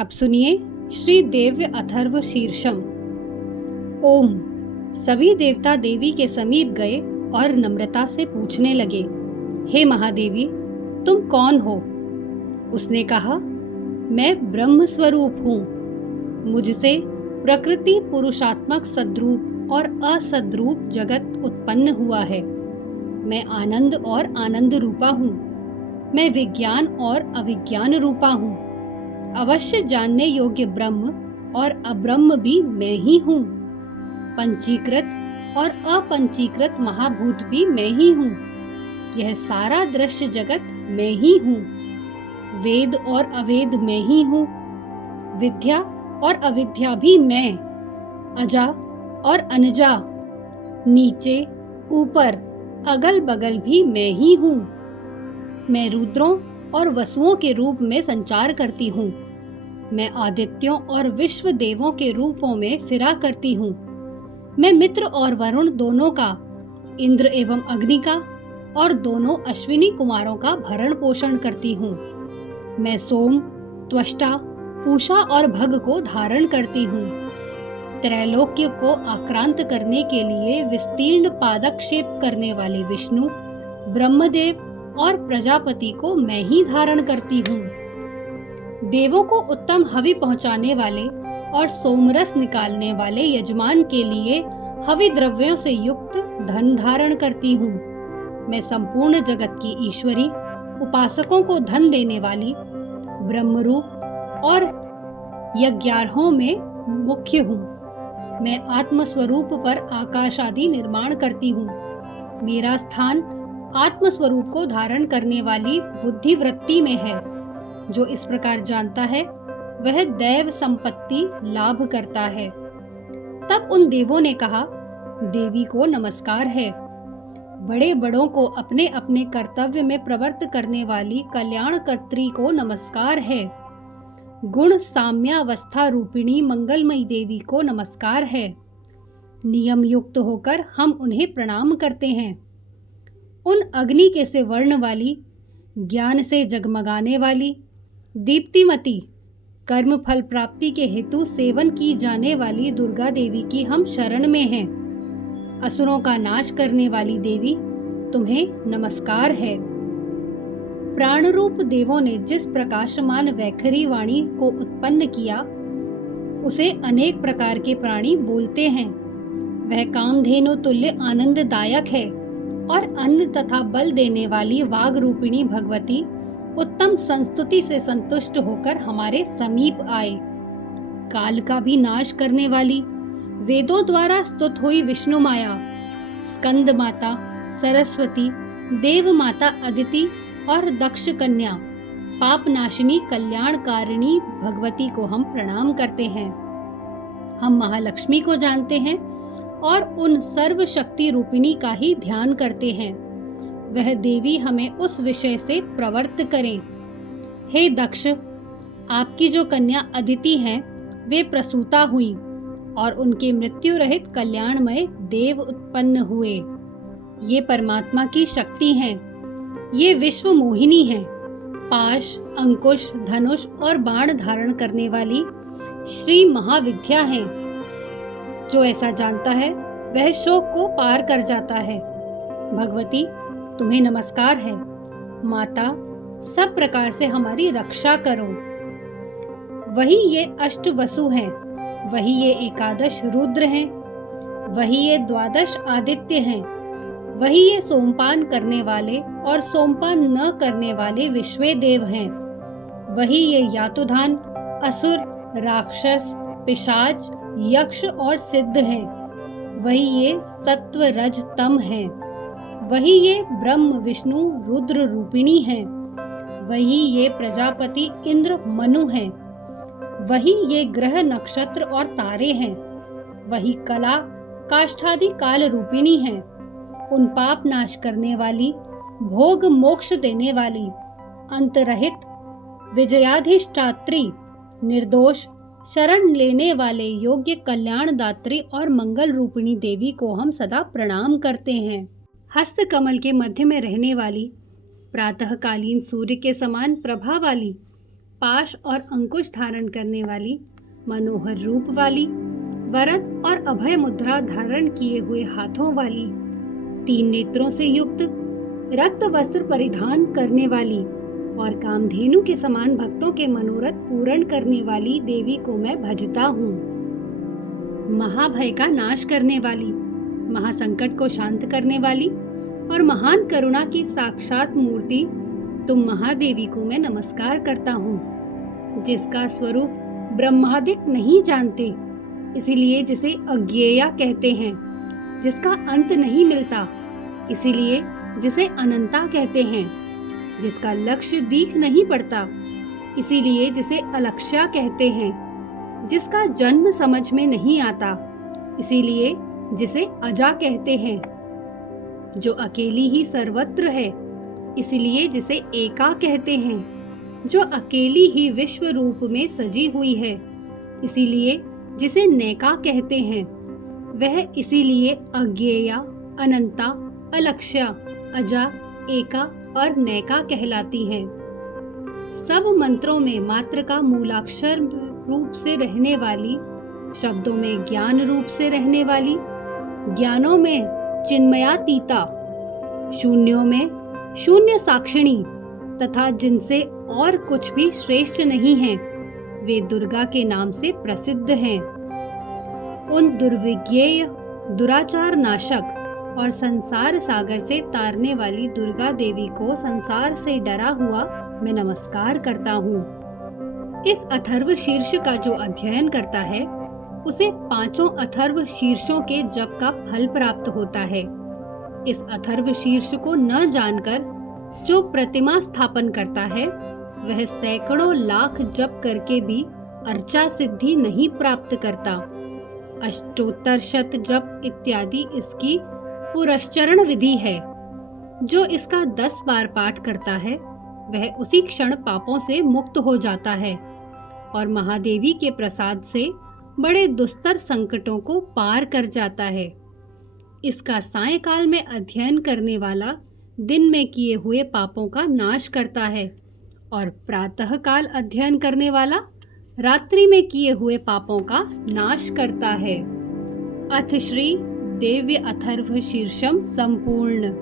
अब सुनिए श्री देव्य अथर्व शीर्षम। ओम। सभी देवता देवी के समीप गए और नम्रता से पूछने लगे, हे महादेवी, तुम कौन हो? उसने कहा, मैं ब्रह्म स्वरूप हूँ। मुझसे प्रकृति पुरुषात्मक सद्रूप और असद्रूप जगत उत्पन्न हुआ है। मैं आनंद और आनंद रूपा हूँ। मैं विज्ञान और अविज्ञान रूपा हूँ। अवश्य जानने योग्य ब्रह्म और अब्रह्म भी मैं ही हूँ। पंचीकृत और अपंचीकृत महाभूत भी मैं ही हूँ। यह सारा दृश्य जगत मैं ही हूँ। वेद और अवेद मैं ही हूँ। विद्या और अविद्या भी मैं। अजा और अनजा, नीचे ऊपर अगल बगल भी मैं ही हूँ। मैं रुद्रों और वसुओं के रूप में संचार करती हूँ। मैं आदित्यों और विश्व देवों के रूपों में फिरा करती हूँ। मैं मित्र और वरुण दोनों का, इंद्र एवं अग्नि का और दोनों अश्विनी कुमारों का भरण पोषण करती हूँ। मैं सोम, त्वष्टा, पूषा और भग को धारण करती हूँ। त्रैलोक्य को आक्रांत करने के लिए विस्तीर्ण पादक्षेप करने वाले विष्णु, ब्रह्मदेव और प्रजापति को मैं ही धारण करती हूँ। देवों को उत्तम हवि पहुँचाने वाले और सोमरस निकालने वाले यजमान के लिए हवि द्रव्यों से युक्त धन धारण करती हूँ। मैं संपूर्ण जगत की ईश्वरी, उपासकों को धन देने वाली, ब्रह्मरूप और यज्ञार्हों में मुख्य हूँ। मैं आत्मस्वरूप पर आकाश आदि निर्माण करती हूँ। मेरा स्थान आत्मस्वरूप को धारण करने वाली बुद्धि वृत्ति में है। जो इस प्रकार जानता है वह दैव संपत्ति लाभ करता है। तब उन देवों ने कहा, देवी को नमस्कार है। बड़े बड़ों को अपने अपने कर्तव्य में प्रवृत्त करने वाली कल्याणकर्त्री को नमस्कार है। गुण साम्यावस्था रूपिणी मंगलमयी देवी को नमस्कार है। नियम युक्त होकर हम उन्हें प्रणाम करते हैं। उन अग्नि के से वर्ण वाली, ज्ञान से जगमगाने वाली, दीप्तिमती, कर्म फल प्राप्ति के हेतु सेवन की जाने वाली दुर्गा देवी की हम शरण में हैं। असुरों का नाश करने वाली देवी, तुम्हें नमस्कार है। प्राण रूप देवों ने जिस प्रकाशमान वैखरी वाणी को उत्पन्न किया, उसे अनेक प्रकार के प्राणी बोलते हैं। वह कामधेनु तुल्य आनंददायक है और अन्न तथा बल देने वाली वाग रूपिणी भगवती उत्तम संस्तुति से संतुष्ट होकर हमारे समीप आए। काल का भी नाश करने वाली, वेदों द्वारा स्तुत हुई विष्णु माया, स्कंद माता, सरस्वती, देव माता अदिति और दक्ष कन्या, पाप नाशिनी कल्याणकारिणी भगवती को हम प्रणाम करते हैं। हम महालक्ष्मी को जानते हैं और उन सर्व शक्ति रूपिणी का ही ध्यान करते हैं। वह देवी हमें उस विषय से प्रवृत्त करें। हे दक्ष, आपकी जो कन्या अदिति हैं, वे प्रसूता हुई और उनके मृत्यु रहित कल्याणमय देव उत्पन्न हुए। ये परमात्मा की शक्ति हैं। ये विश्व मोहिनी हैं। पाश, अंकुश, धनुष और बाण धारण करने वाली श्री महाविद्या हैं। जो ऐसा जानता है वह शोक को पार कर जाता है। भगवती, तुम्हें नमस्कार है। माता, सब प्रकार से हमारी रक्षा करो। वही ये अष्ट वसु हैं, वही ये एकादश रुद्र हैं, वही ये द्वादश आदित्य हैं, वही ये सोमपान करने वाले और सोमपान न करने वाले विश्वे देव हैं, वही ये यातुधान, असुर, राक्षस, पिशाच, यक्ष और सिद्ध हैं, वही ये सत्व रज तम हैं, वही ये ब्रह्म विष्णु रुद्र रूपिणी हैं, वही ये प्रजापति इंद्र मनु हैं, वही ये ग्रह नक्षत्र और तारे हैं, वही कला काष्ठादि काल रूपिणी हैं, उन पाप नाश करने वाली, भोग मोक्ष देने वाली, अंतरहित, विजयाधिष्ठात्री, निर्दोष, शरण लेने वाले योग्य कल्याणदात्री और मंगल रूपिणी देवी को हम सदा प्रणाम करते हैं। हस्त कमल के मध्य में रहने वाली, प्रातःकालीन सूर्य के समान प्रभा वाली, पाश और अंकुश धारण करने वाली, मनोहर रूप वाली, वरद और अभय मुद्रा धारण किए हुए हाथों वाली, 3 नेत्रों से युक्त, रक्त वस्त्र परिधान करने वाली और कामधेनु के समान भक्तों के मनोरथ पूर्ण करने वाली देवी को मैं भजता हूँ। महाभय का नाश करने वाली, महासंकट को शांत करने वाली और महान करुणा की साक्षात मूर्ति तुम महादेवी को मैं नमस्कार करता हूँ, जिसका स्वरूप ब्रह्मादिक नहीं जानते, इसीलिए जिसे अज्ञेया कहते हैं, जिसका अंत नहीं मिलता, इसीलिए जिसे अनंता कहते हैं, जिसका लक्ष्य दिख नहीं पड़ता, इसीलिए जिसे अलक्ष्या कहते हैं, जिसका जन्म समझ में नहीं आता, इसीलिए जिसे अजा कहते हैं, जो अकेली ही सर्वत्र है, इसीलिए जिसे एका कहते हैं, जो अकेली ही विश्व रूप में सजी हुई है, इसीलिए जिसे नैका कहते हैं, वह इसीलिए अज्ञेया, अनंता, अलक्ष्या, अजा, एका और नैका कहलाती है। सब मंत्रों में मात्र का मूलाक्षर रूप से रहने वाली, शब्दों में ज्ञान रूप से रहने वाली, ज्ञानों में चिन्मयातीता, शून्यों में शून्य साक्षिणी तथा जिनसे और कुछ भी श्रेष्ठ नहीं है, वे दुर्गा के नाम से प्रसिद्ध हैं। उन दुर्विज्ञेय, दुराचार नाशक और संसार सागर से तारने वाली दुर्गा देवी को संसार से डरा हुआ मैं नमस्कार करता हूँ। इस अथर्व शीर्ष का जो अध्ययन करता है, उसे 5 अथर्व शीर्षों के जप का फल प्राप्त होता है। इस अथर्व शीर्ष को न जानकर जो प्रतिमा स्थापन करता है, वह सैकड़ों लाख जप करके भी अर्चा सिद्धि नहीं प्राप्त करता। अष्टोत्तर शत जप इत्यादि इसकी पुरश्चरण विधि है। जो इसका 10 बार पाठ करता है, वह उसी क्षण पापों से मुक्त हो जाता है और महादेवी के प्रसाद से बड़े दुस्तर संकटों को पार कर जाता है। इसका सायंकाल में अध्ययन करने वाला दिन में किए हुए पापों का नाश करता है और प्रातःकाल अध्ययन करने वाला रात्रि में किए हुए पापों का नाश करता है। अथ श्री देव्य अथर्व शीर्षम संपूर्ण।